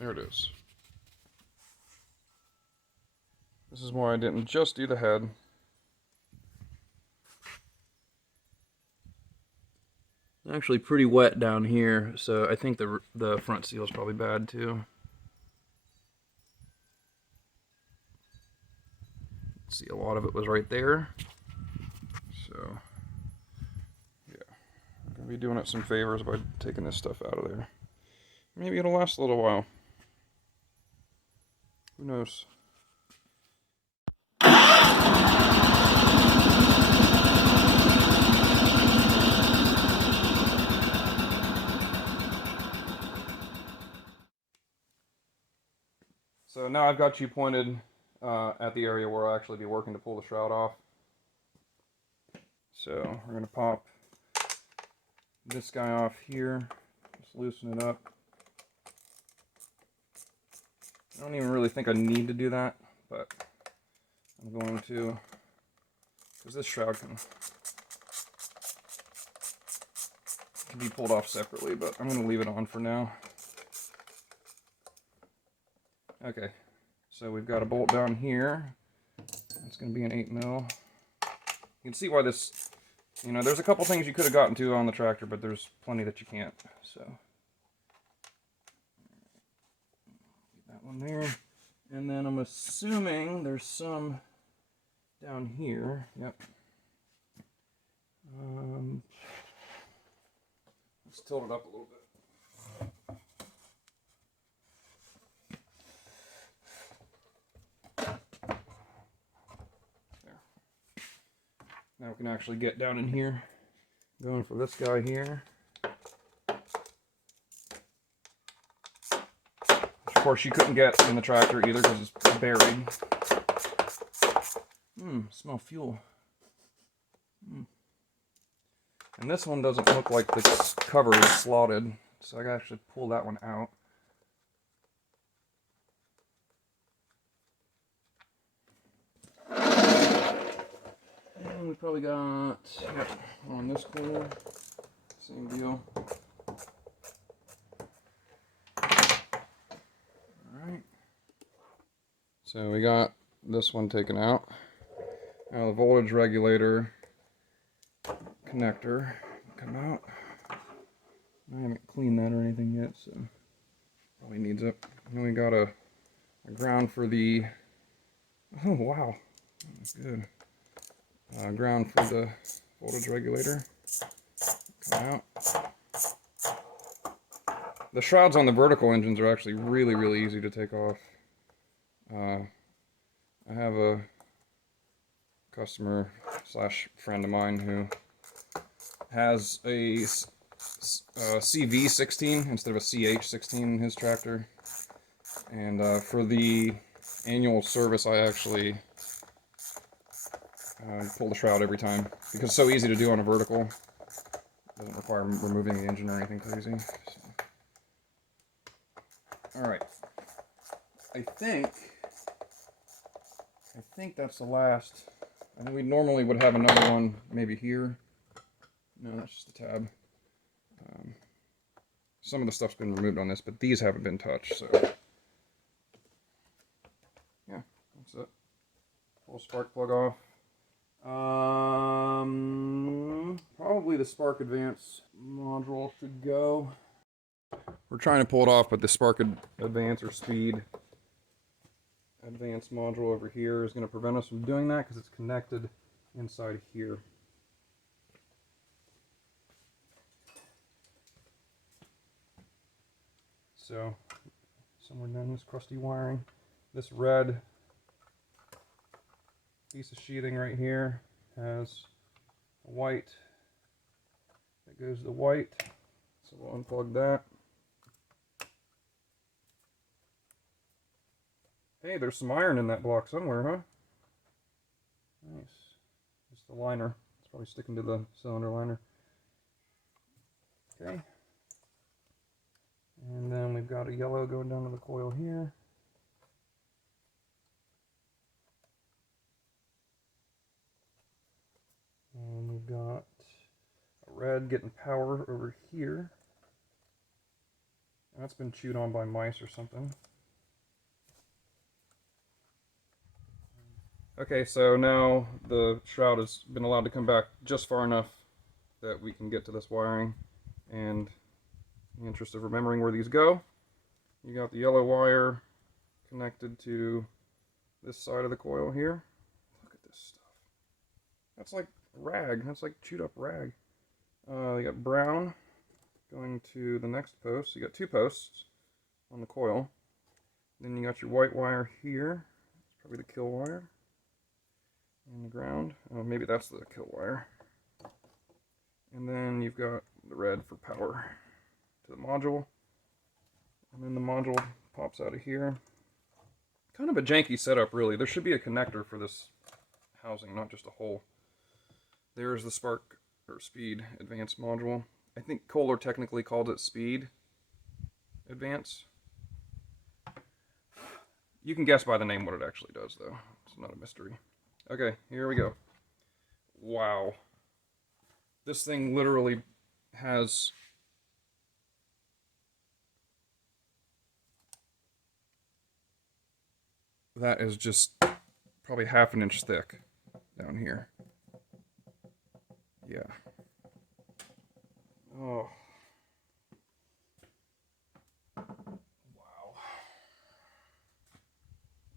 There it is. This is why I didn't just do the head. Actually pretty wet down here, so I think the front seal is probably bad too. See, a lot of it was right there. So, yeah. I'm going to be doing it some favors by taking this stuff out of there. Maybe it'll last a little while. Who knows? So now I've got you pointed at the area where I'll actually be working to pull the shroud off. So we're going to pop this guy off here, just loosen it up. I don't even really think I need to do that, but I'm going to, because this shroud can be pulled off separately, but I'm going to leave it on for now. Okay, so we've got a bolt down here. It's going to be an 8mm. You can see why this, you know, there's a couple things you could have gotten to on the tractor, but there's plenty that you can't, so. Get that one there. And then I'm assuming there's some down here. Yep. Let's tilt it up a little bit. Now we can actually get down in here. Going for this guy here. Which of course you couldn't get in the tractor either because it's buried. Smell fuel. And this one doesn't look like the cover is slotted, so I gotta actually pull that one out. And we probably got, yep, on this corner, same deal. Alright. So we got this one taken out. Now the voltage regulator connector come out. I haven't cleaned that or anything yet, so probably needs it. And we got a ground for the, oh wow, that's good. Ground for the voltage regulator. Come out. The shrouds on the vertical engines are actually really easy to take off. I have a customer slash friend of mine who has a CV16 instead of a CH16 in his tractor, and for the annual service I actually pull the shroud every time because it's so easy to do on a vertical. Doesn't require removing the engine or anything crazy. So. Alright, I think that's the last. I think we normally would have another one maybe here. No, that's just a tab. Some of the stuff's been removed on this, but these haven't been touched, so yeah, that's it. Pull the spark plug off. Probably the spark advance module should go. We're trying to pull it off, but the spark advance or speed advance module over here is going to prevent us from doing that because it's connected inside here. So, somewhere down this crusty wiring, this red piece of sheathing right here has a white that goes to the white, so we'll unplug that. Hey, there's some iron in that block somewhere, huh? Nice. Just the liner. It's probably sticking to the cylinder liner. Okay. And then we've got a yellow going down to the coil here. And we've got a red getting power over here. That's been chewed on by mice or something. Okay, so now the shroud has been allowed to come back just far enough that we can get to this wiring. And in the interest of remembering where these go, you got the yellow wire connected to this side of the coil here. Look at this stuff. That's like rag. That's like chewed up rag. You got brown going to the next post. You got two posts on the coil. Then you got your white wire here. It's probably the kill wire. And the ground. Oh, maybe that's the kill wire. And then you've got the red for power to the module. And then the module pops out of here. Kind of a janky setup, really. There should be a connector for this housing, not just a hole. There's the spark or speed advance module. I think Kohler technically called it speed advance. You can guess by the name what it actually does, though. It's not a mystery. Okay, here we go. Wow. This thing literally has... That is just probably half an inch thick down here. Yeah. Oh. Wow.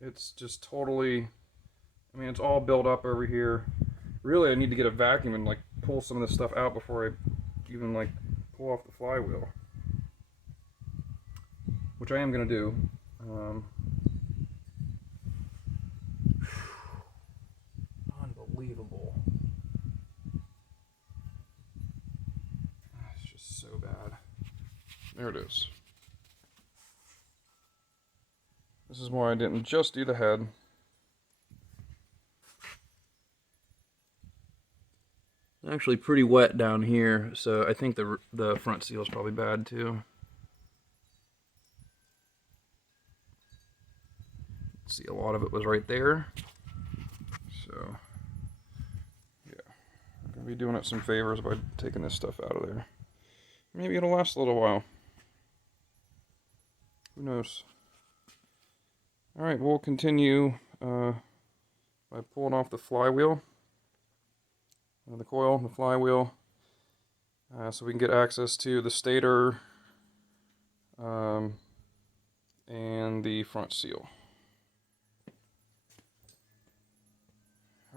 It's just totally... I mean, it's all built up over here. Really, I need to get a vacuum and like pull some of this stuff out before I even like pull off the flywheel. Which I am going to do. Unbelievable. It's just so bad. There it is. This is why I didn't just do the head. Actually pretty wet down here, so I think the front seal is probably bad too. See, a lot of it was right there. So, yeah. I'm going to be doing it some favors by taking this stuff out of there. Maybe it'll last a little while. Who knows? Alright, we'll continue by pulling off the flywheel. The coil, the flywheel, so we can get access to the stator and the front seal.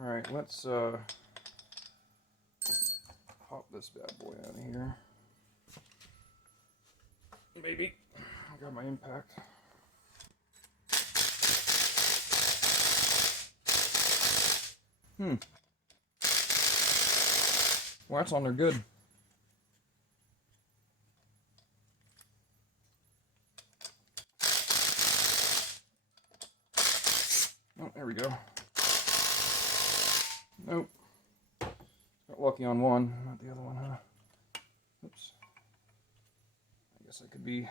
Alright, let's pop this bad boy out of here. Maybe. I got my impact. Well, that's on there good. Oh, there we go. Nope. Got lucky on one, not the other one, huh? Oops. I guess I could be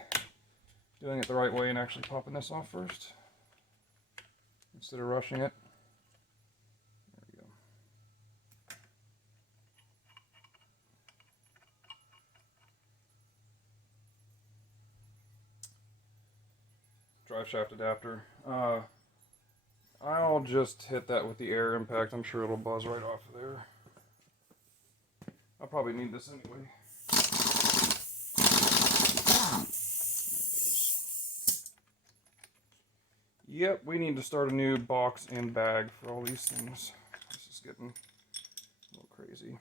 doing it the right way and actually popping this off first instead of rushing it. Drive shaft adapter. I'll just hit that with the air impact. I'm sure it'll buzz right off of there. I'll probably need this anyway. Yep, we need to start a new box and bag for all these things. This is getting a little crazy.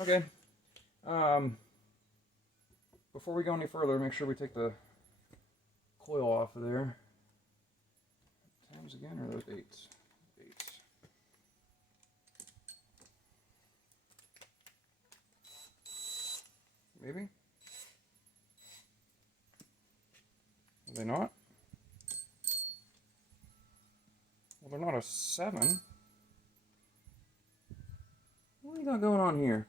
Okay. Before we go any further, make sure we take the coil off of there. Times again, or those eights? Eights. Maybe? Are they not? Well, they're not a 7. What do you got going on here?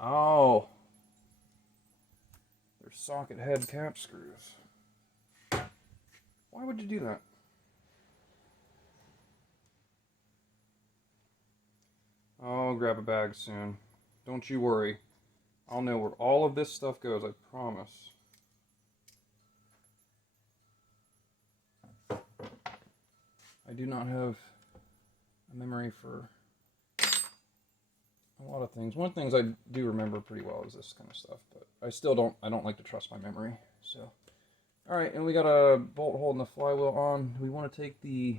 Oh. They're socket head cap screws. Why would you do that? I'll grab a bag soon. Don't you worry. I'll know where all of this stuff goes, I promise. I do not have a memory for a lot of things. One of the things I do remember pretty well is this kind of stuff, but I still don't like to trust my memory. So, all right, and we got a bolt holding the flywheel on. We want to take the,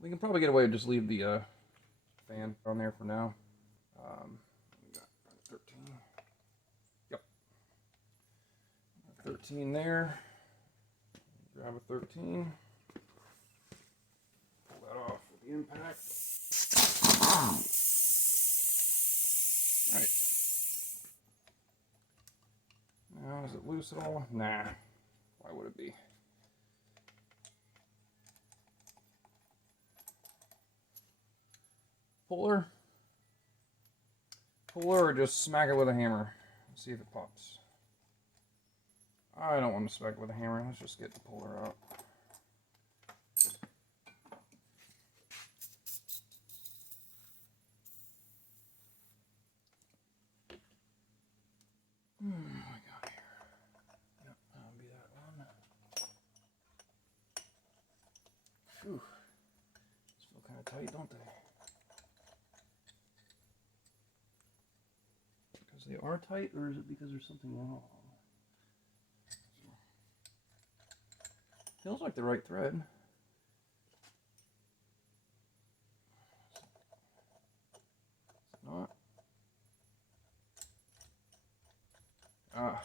we can probably get away with just leave the fan on there for now. We got 13. Yep. 13 there. Grab a 13. Pull that off with the impact. Alright. Now, is it loose at all? Nah. Why would it be? Puller. Puller, or just smack it with a hammer. See if it pops. I don't want to smack it with a hammer. Let's just get the puller out. What do we got here? Yep, that'll be that one. Phew. These feel kind of tight, don't they? Because they are tight, or is it because there's something wrong? Feels like the right thread. Is it not? Ah,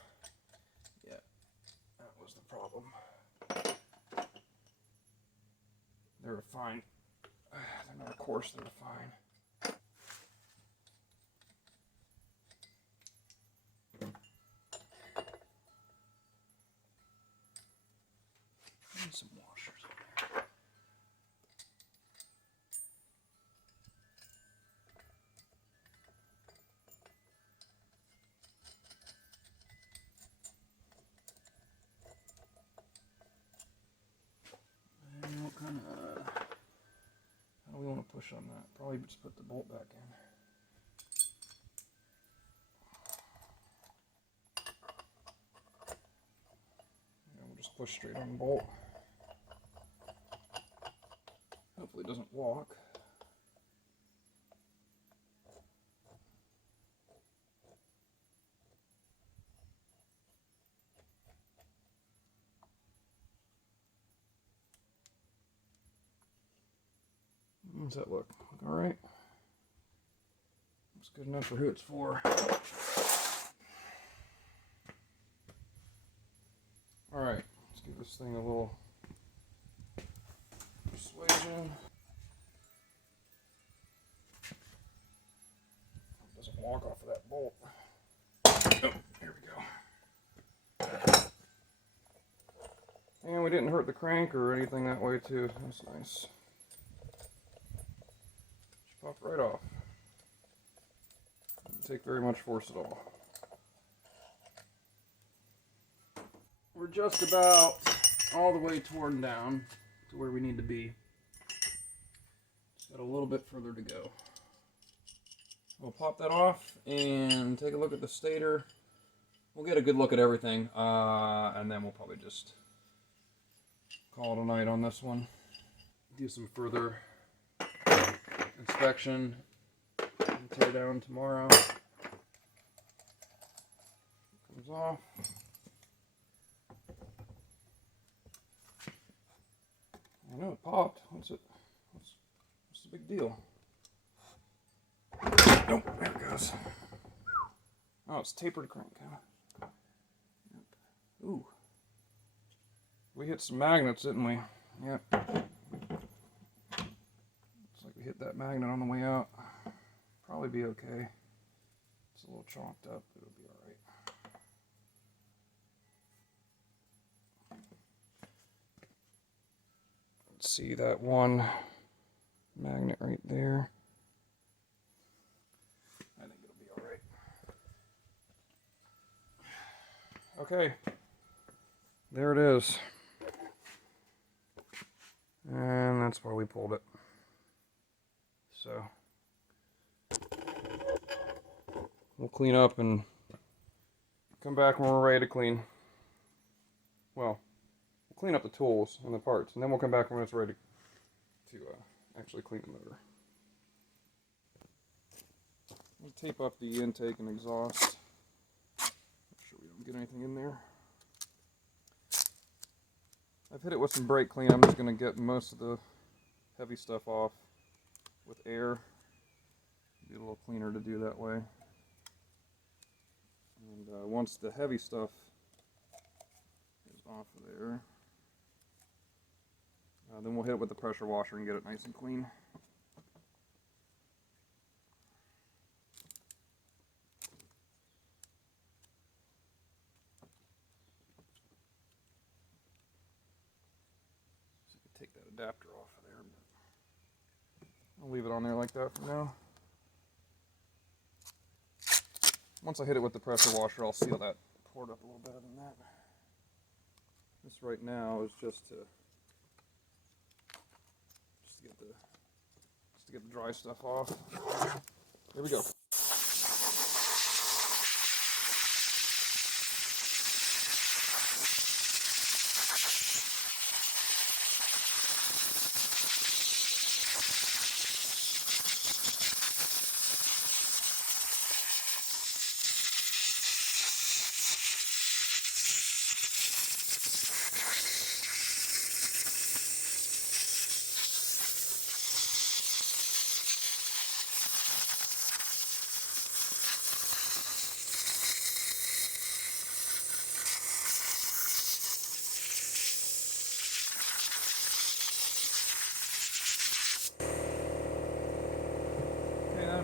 yeah, that was the problem. They're fine. They're not coarse, they're fine. Need some washers in there. And what kind of, how do we want to push on that? Probably just put the bolt back in. And we'll just push straight on the bolt. Hopefully it doesn't walk. How does that look? All right. It's good enough for who it's for. All right, let's give this thing a little persuasion. It doesn't walk off of that bolt. Oh, here we go. And we didn't hurt the crank or anything that way too. That's nice. Just pop right off. Doesn't take very much force at all. We're just about all the way torn down to where we need to be. Just got a little bit further to go. We'll pop that off and take a look at the stator. We'll get a good look at everything, and then we'll probably just call it a night on this one. Do some further inspection and tear down tomorrow. Comes off. I know it popped. What's the big deal? Nope, there it goes. Oh, it's tapered crank, huh? Yep. Ooh. We hit some magnets, didn't we? Yep. Looks like we hit that magnet on the way out. Probably be okay. It's a little chalked up, but it'll be alright. Let's see that one magnet right there. I think it'll be alright. Okay. There it is. And that's why we pulled it. So we'll clean up and come back when we're ready to clean. Well, we'll clean up the tools and the parts, and then we'll come back when it's ready to actually clean the motor. We'll tape up the intake and exhaust. Make sure we don't get anything in there. I've hit it with some brake clean. I'm just going to get most of the heavy stuff off with air. Be a little cleaner to do that way. And once the heavy stuff is off of there, then we'll hit it with the pressure washer and get it nice and clean. So you can take that adapter off of there. I'll leave it on there like that for now. Once I hit it with the pressure washer, I'll seal that port up a little better than that. This right now is just to get the dry stuff off. Here we go.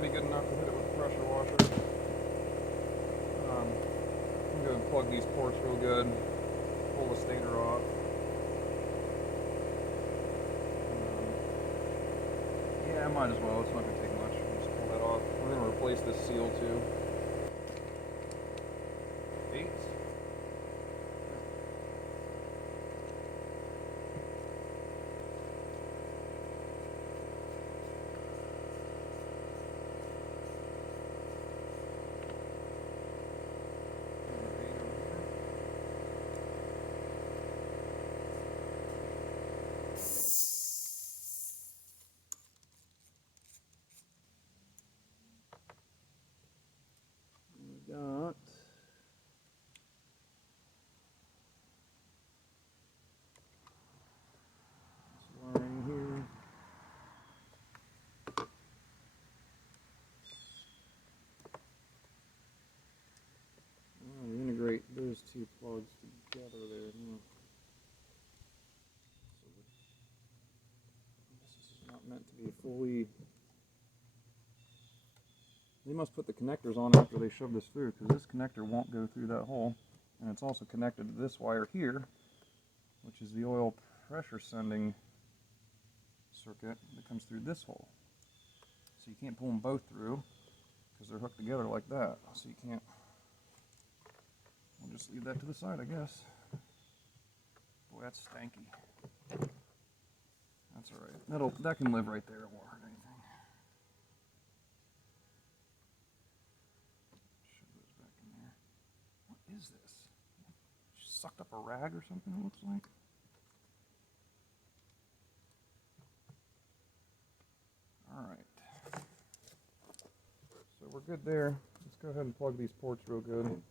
Be good enough to hit it with the pressure washer. I'm going to plug these ports real good, pull the stator off. Yeah, I might as well. It's not going to take much. Just pull that off. We're going to replace this seal too. 8. Got this wiring here. Oh, integrate those two plugs together there. So this is not meant to be fully. They must put the connectors on after they shove this through, because this connector won't go through that hole. And it's also connected to this wire here, which is the oil pressure sending circuit that comes through this hole. So you can't pull them both through, because they're hooked together like that. So you can't. We'll just leave that to the side, I guess. Boy, that's stanky. That's alright. That can live right there. It won't hurt anything. What is this? She sucked up a rag or something, it looks like. Alright. So we're good there. Let's go ahead and plug these ports real good.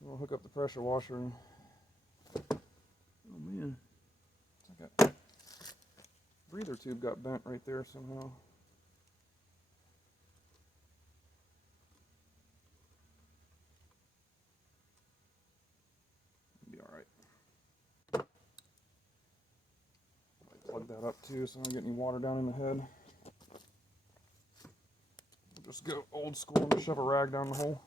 We'll hook up the pressure washer. Oh man. It's like a breather tube got bent right there somehow. Plug that up too so I don't get any water down in the head. We'll just go old school and shove a rag down the hole.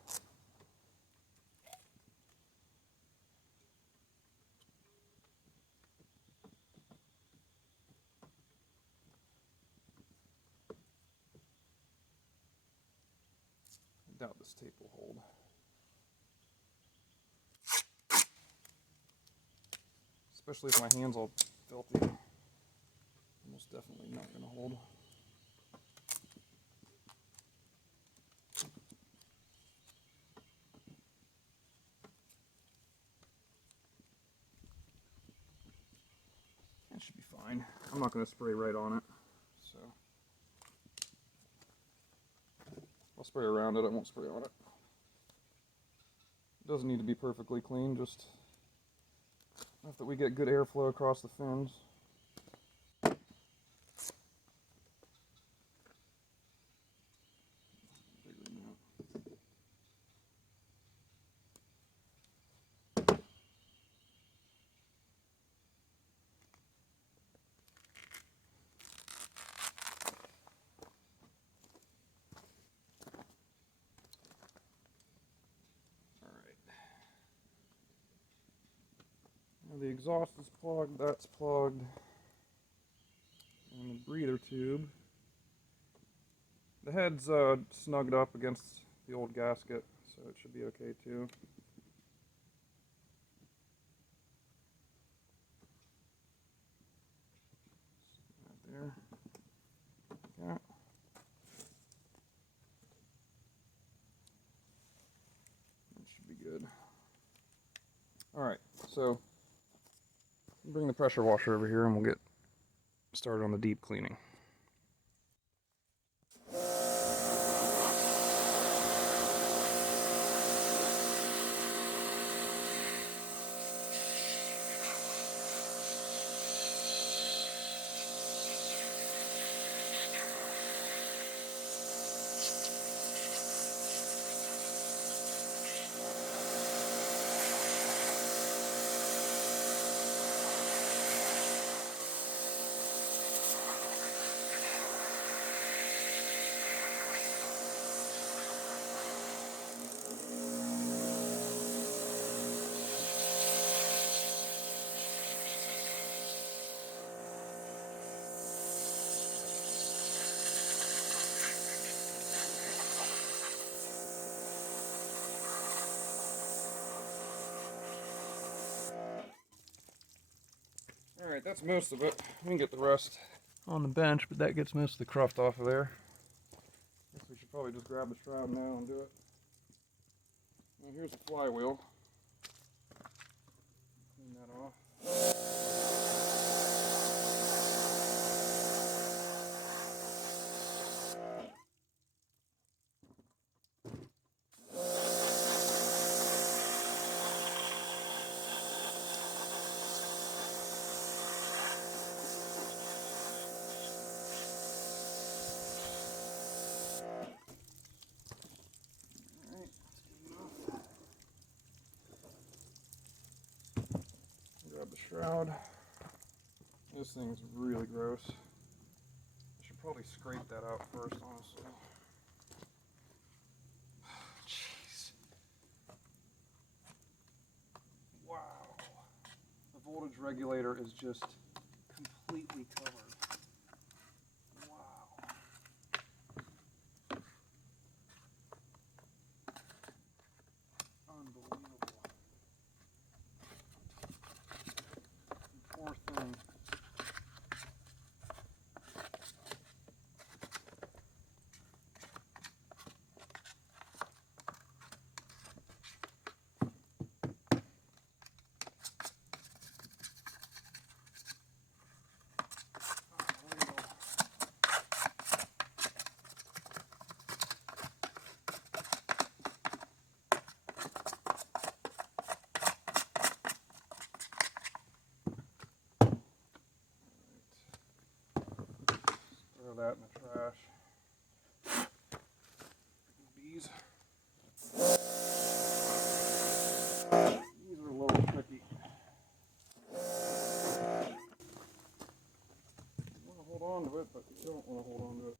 I doubt this tape will hold. Especially if my hand's all filthy. Most definitely not going to hold. That should be fine. I'm not going to spray right on it, so I'll spray around it. I won't spray on it. It doesn't need to be perfectly clean, just enough that we get good airflow across the fins. The exhaust is plugged, that's plugged, and the breather tube. The head's snugged up against the old gasket, so it should be okay too. Right there. Yeah. That should be good. Alright, so bring the pressure washer over here and we'll get started on the deep cleaning. Alright, that's most of it. We can get the rest on the bench, but that gets most of the cruft off of there. Guess we should probably just grab the shroud now and do it. Now here's the flywheel. Clean that off. Grab the shroud. This thing's really gross. I should probably scrape that out first, honestly. Jeez. Wow. The voltage regulator is just completely covered. Wow. Unbelievable. Poor thing. Throw that in the trash. Bees. These are a little tricky. You want to hold on to it, but you don't want to hold on to it.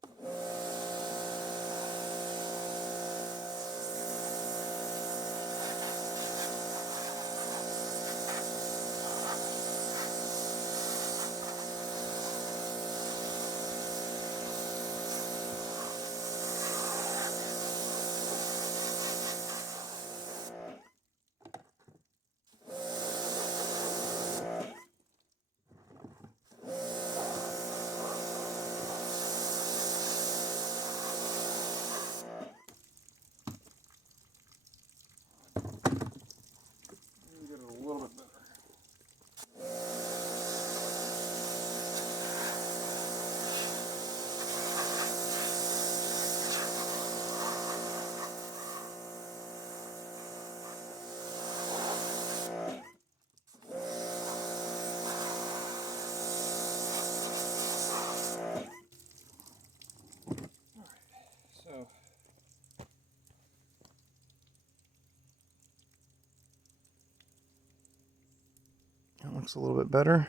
looks a little bit better.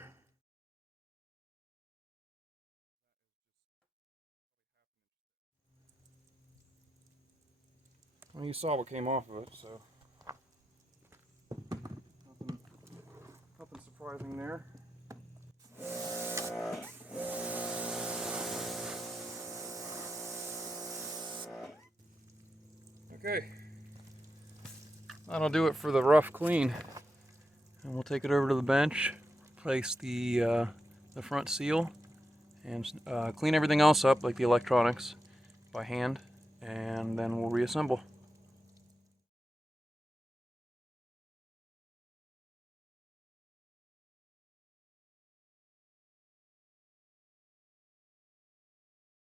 Well, you saw what came off of it, so nothing surprising there. Okay, that'll do it for the rough clean. And we'll take it over to the bench, place the front seal, and clean everything else up, like the electronics, by hand, and then we'll reassemble.